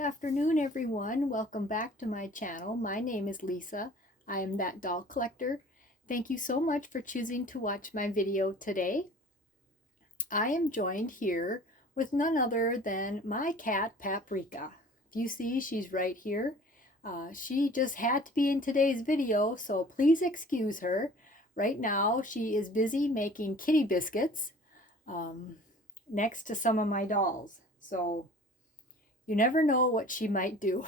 afternoon, everyone. Welcome back to my channel. My name is Lisa. I am that doll collector. Thank you so much for choosing to watch my video today. I am joined here with none other than my cat, Paprika. If you see, she's right here. She just had to be in today's video, so please excuse her. Right now, she is busy making kitty biscuits next to some of my dolls. So you never know what she might do.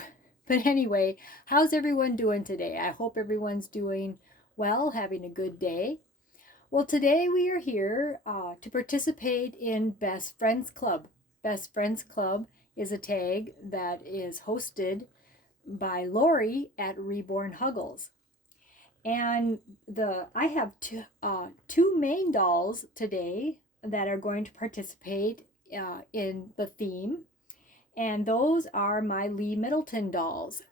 But anyway, how's everyone doing today? I hope everyone's doing well, having a good day. Well, today we are here to participate in Best Friends Club. Best Friends Club is a tag that is hosted by Lori at Reborn Huggles. And I have two main dolls today that are going to participate in the theme. And those are my Lee Middleton dolls.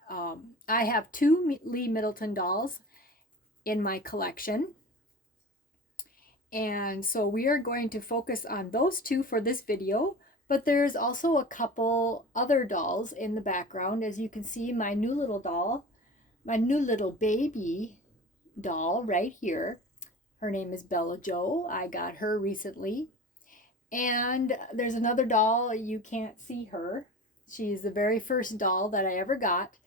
I have two Lee Middleton dolls in my collection. And so we are going to focus on those two for this video. But there's also a couple other dolls in the background. As you can see, my new little doll, my new little baby doll right here. Her name is Bella Jo. I got her recently. And there's another doll, you can't see her. She's the very first doll that I ever got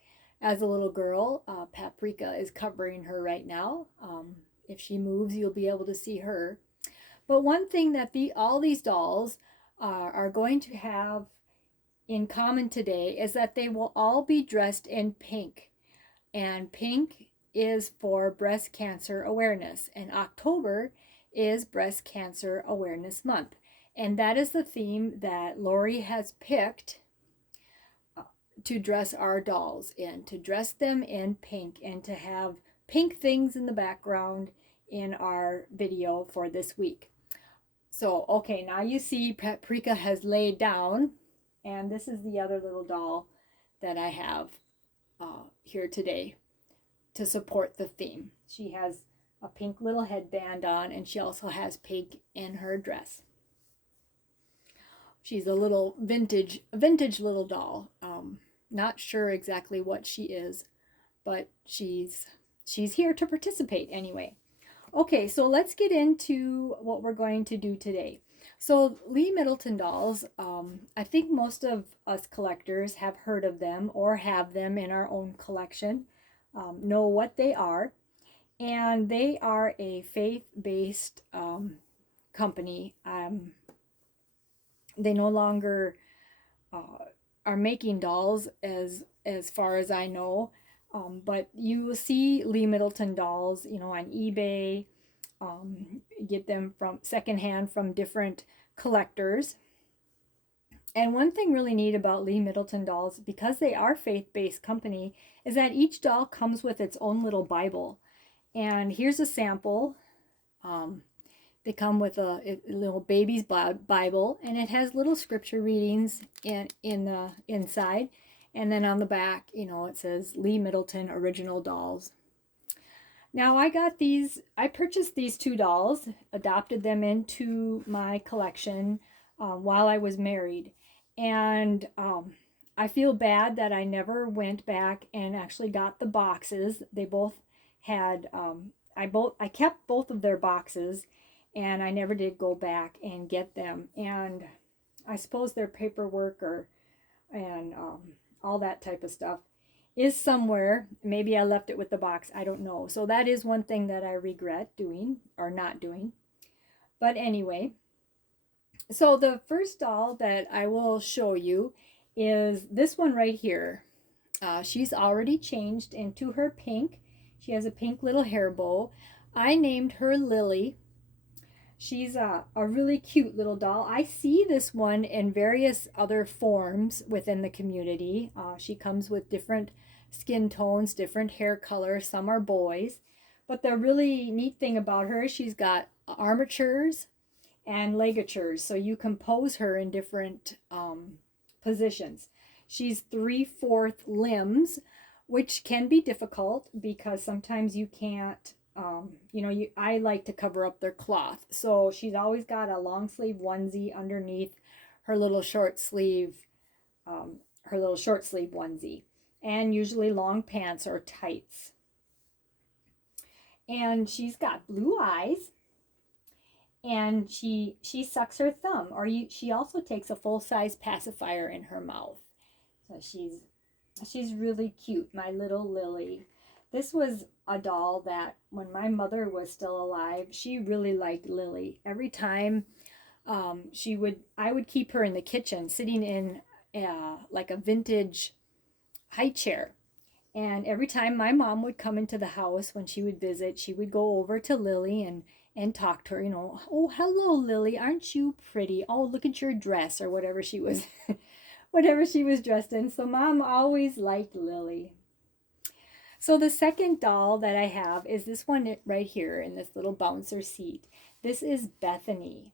as a little girl. Paprika is covering her right now. If she moves, you'll be able to see her. But one thing that all these dolls are going to have in common today is that they will all be dressed in pink. And pink is for breast cancer awareness. And October is Breast Cancer Awareness Month. And that is the theme that Lori has picked to dress our dolls in, to dress them in pink and to have pink things in the background in our video for this week. So, okay, now you see Paprika has laid down, and this is the other little doll that I have here today to support the theme. She has a pink little headband on, and she also has pink in her dress. She's a little vintage little doll. Not sure exactly what she is, but she's here to participate anyway. Okay, so let's get into what we're going to do today. So Lee Middleton dolls, I think most of us collectors have heard of them or have them in our own collection, know what they are. And they are a faith-based company. They no longer are making dolls as far as I know, but you will see Lee Middleton dolls, you know, on eBay. Get them from secondhand from different collectors. And one thing really neat about Lee Middleton dolls, because they are faith-based company, is that each doll comes with its own little Bible. And here's a sample. They come with a little baby's Bible, and it has little scripture readings in the inside. And then on the back, you know, it says Lee Middleton Original Dolls. Now I purchased these two dolls, adopted them into my collection while I was married. And I feel bad that I never went back and actually got the boxes. They both had, I kept both of their boxes, and I never did go back and get them. And I suppose their paperwork and all that type of stuff is somewhere. Maybe I left it with the box. I don't know. So that is one thing that I regret doing or not doing. But anyway, so the first doll that I will show you is this one right here. She's already changed into her pink. She has a pink little hair bow. I named her Lily. She's a really cute little doll. I see this one in various other forms within the community. She comes with different skin tones, different hair colors. Some are boys. But the really neat thing about her is she's got armatures and ligatures. So you can pose her in different positions. She's 3/4 limbs, which can be difficult because sometimes you can't I like to cover up their cloth. So she's always got a long sleeve onesie underneath her little short sleeve her little short sleeve onesie, and usually long pants or tights. And she's got blue eyes, and she sucks her thumb, or she also takes a full-size pacifier in her mouth. So she's really cute, my little Lily. This was a doll that when my mother was still alive, she really liked Lily. Every time I would keep her in the kitchen sitting in like a vintage high chair. And every time my mom would come into the house when she would visit, she would go over to Lily and talk to her, oh, hello, Lily, aren't you pretty? Oh, look at your dress, or whatever she was whatever she was dressed in. So mom always liked Lily. So the second doll that I have is this one right here in this little bouncer seat. This is Bethany.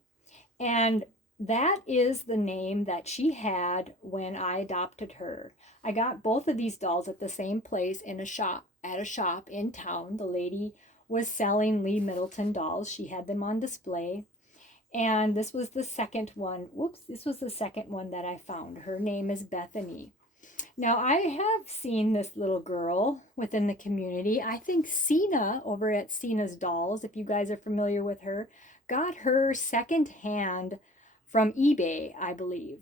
And that is the name that she had when I adopted her. I got both of these dolls at the same place at a shop in town. The lady was selling Lee Middleton dolls. She had them on display. And this was the second one. This was the second one that I found. Her name is Bethany. Now, I have seen this little girl within the community. I think Cena over at Cena's Dolls, if you guys are familiar with her, got her secondhand from eBay, I believe.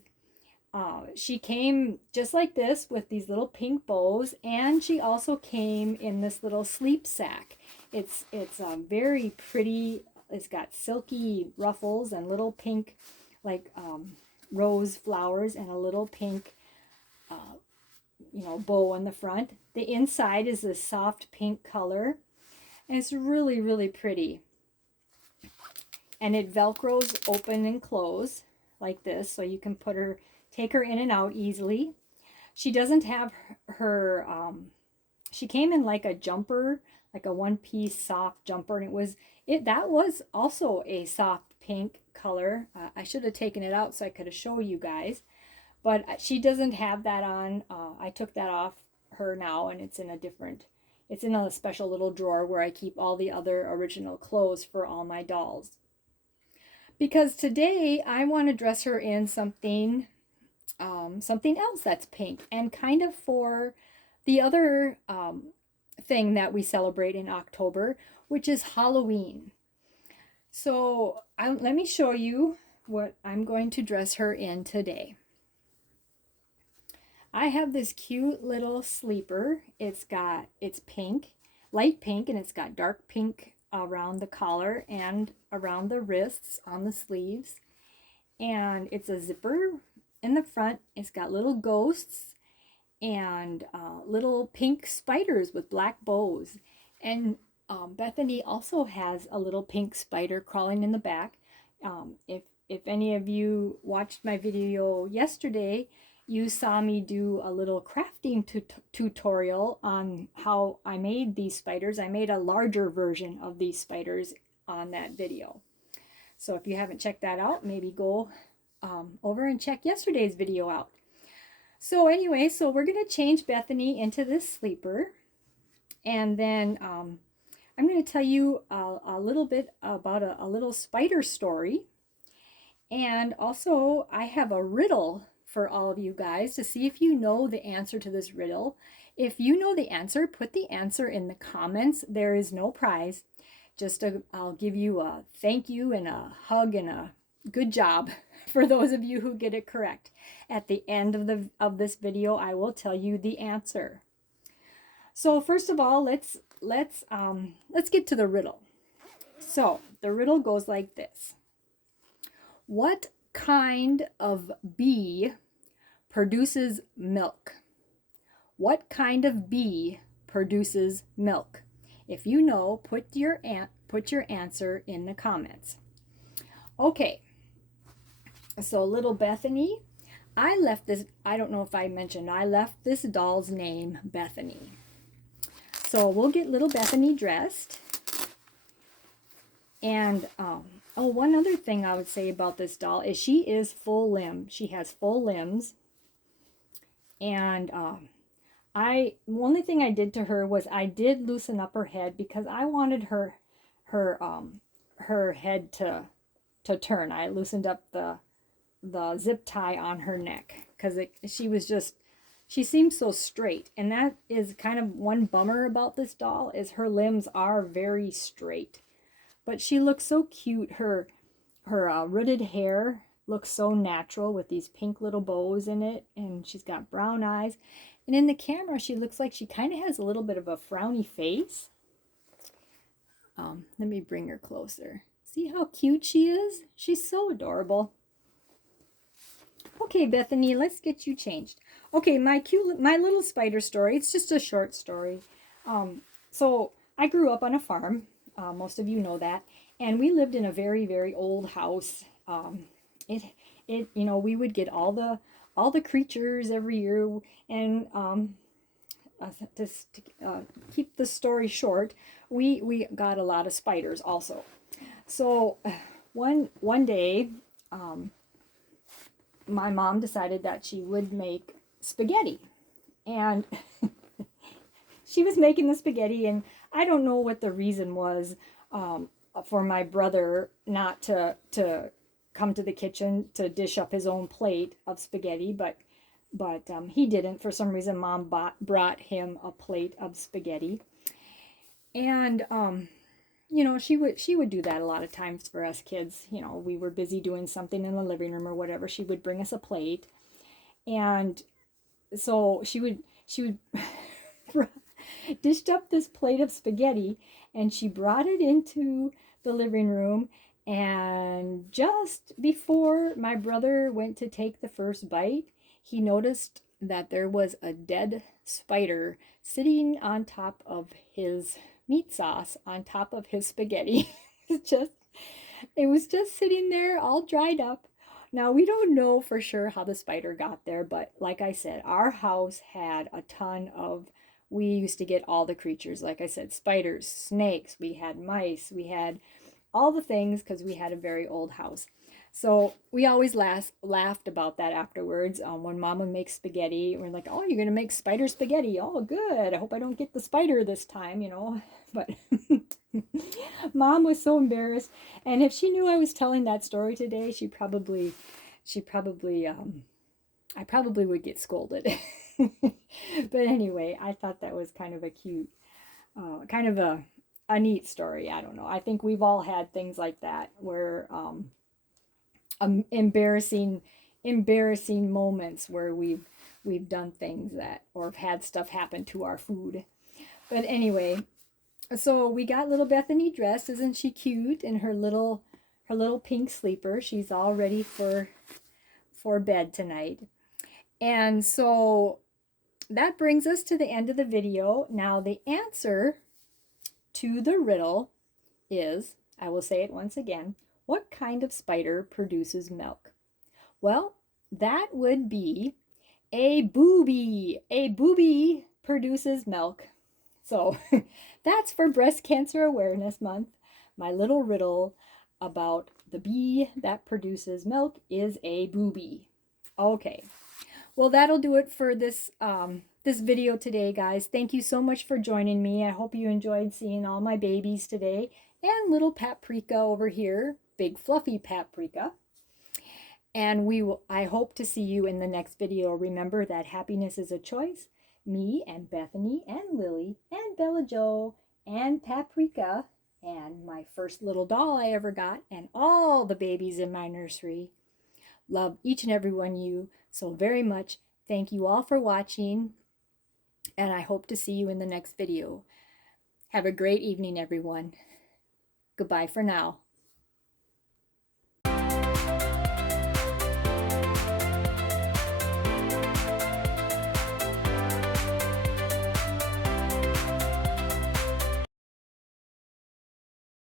She came just like this with these little pink bows, and she also came in this little sleep sack. It's very pretty. It's got silky ruffles and little pink, like rose flowers, and a little pink bow on the front. The inside is a soft pink color, and it's really, really pretty. And it velcros open and close like this, so you can take her in and out easily. She doesn't have her she came in like a jumper, like a one-piece soft jumper, and that was also a soft pink color. I should have taken it out so I could have shown you guys. But she doesn't have that on. I took that off her now, and it's in a special little drawer where I keep all the other original clothes for all my dolls. Because today I want to dress her in something else that's pink, and kind of for the other thing that we celebrate in October, which is Halloween. So let me show you what I'm going to dress her in today. I have this cute little sleeper. It's pink, light pink, and it's got dark pink around the collar and around the wrists on the sleeves. And it's a zipper in the front. It's got little ghosts and little pink spiders with black bows. And Bethany also has a little pink spider crawling in the back. If any of you watched my video yesterday, you saw me do a little crafting tutorial on how I made these spiders. I made a larger version of these spiders on that video. So if you haven't checked that out, maybe go over and check yesterday's video out. So anyway, we're going to change Bethany into this sleeper. And then I'm going to tell you a little bit about a little spider story. And also I have a riddle for all of you guys to see if you know the answer to this riddle. If you know the answer, put the answer in the comments. There is no prize. I'll give you a thank you and a hug and a good job for those of you who get it correct. At the end of this video, I will tell you the answer. So first of all, let's get to the riddle. So the riddle goes like this. What kind of bee produces milk? What kind of bee produces milk? If you know, put your answer in the comments. Okay, so little Bethany, I don't know if I mentioned, I left this doll's name Bethany. So we'll get little Bethany dressed. And one other thing I would say about this doll is she is full limb. She has full limbs. And the only thing I did to her was I did loosen up her head because I wanted her head to turn. I loosened up the zip tie on her neck because she was just she seems so straight, and that is kind of one bummer about this doll, is her limbs are very straight. But she looks so cute. Her rooted hair looks so natural with these pink little bows in it, and she's got brown eyes. And in the camera, she looks like she kind of has a little bit of a frowny face. Let me bring her closer. See how cute she is? She's so adorable. Okay, Bethany, let's get you changed. Okay, my little spider story. It's just a short story. So I grew up on a farm. Most of you know that, and we lived in a very, very old house. We would get all the creatures every year, and to keep the story short, we got a lot of spiders also. So one day, my mom decided that she would make spaghetti, and she was making the spaghetti, and I don't know what the reason was for my brother not to come to the kitchen to dish up his own plate of spaghetti, but he didn't. For some reason, Mom brought him a plate of spaghetti, and she would do that a lot of times for us kids. We were busy doing something in the living room or whatever. She would bring us a plate, and so she would dished up this plate of spaghetti, and she brought it into the living room. And just before my brother went to take the first bite, he noticed that there was a dead spider sitting on top of his meat sauce, on top of his spaghetti. It was just sitting there all dried up. Now, we don't know for sure how the spider got there, but like I said, our house had a ton of, we used to get all the creatures. Like I said, spiders, snakes, we had mice, we had all the things, because we had a very old house. So we always laughed about that afterwards. When Mom would make spaghetti, we're like, oh, you're going to make spider spaghetti. Oh, good. I hope I don't get the spider this time, But Mom was so embarrassed. And if she knew I was telling that story today, I probably would get scolded. But anyway, I thought that was kind of a cute, kind of a neat story. I don't know. I think we've all had things like that where embarrassing moments where we've done things that, or have had stuff happen to our food. But anyway, so we got little Bethany dressed. Isn't she cute in her little pink sleeper? She's all ready for bed tonight. And so that brings us to the end of the video. Now the answer to the riddle is, I will say it once again, what kind of spider produces milk? Well, that would be a booby. A booby produces milk. So that's for Breast Cancer Awareness Month. My little riddle about the bee that produces milk is a booby. Okay. Well, that'll do it for this this video today, guys. Thank you so much for joining me. I hope you enjoyed seeing all my babies today, and little Paprika over here, big fluffy Paprika. And I hope to see you in the next video. Remember that happiness is a choice. Me and Bethany and Lily and Bella Joe and Paprika and my first little doll I ever got, and all the babies in my nursery, love each and every one of you so very much. Thank you all for watching, and I hope to see you in the next video. Have a great evening, everyone. Goodbye for now.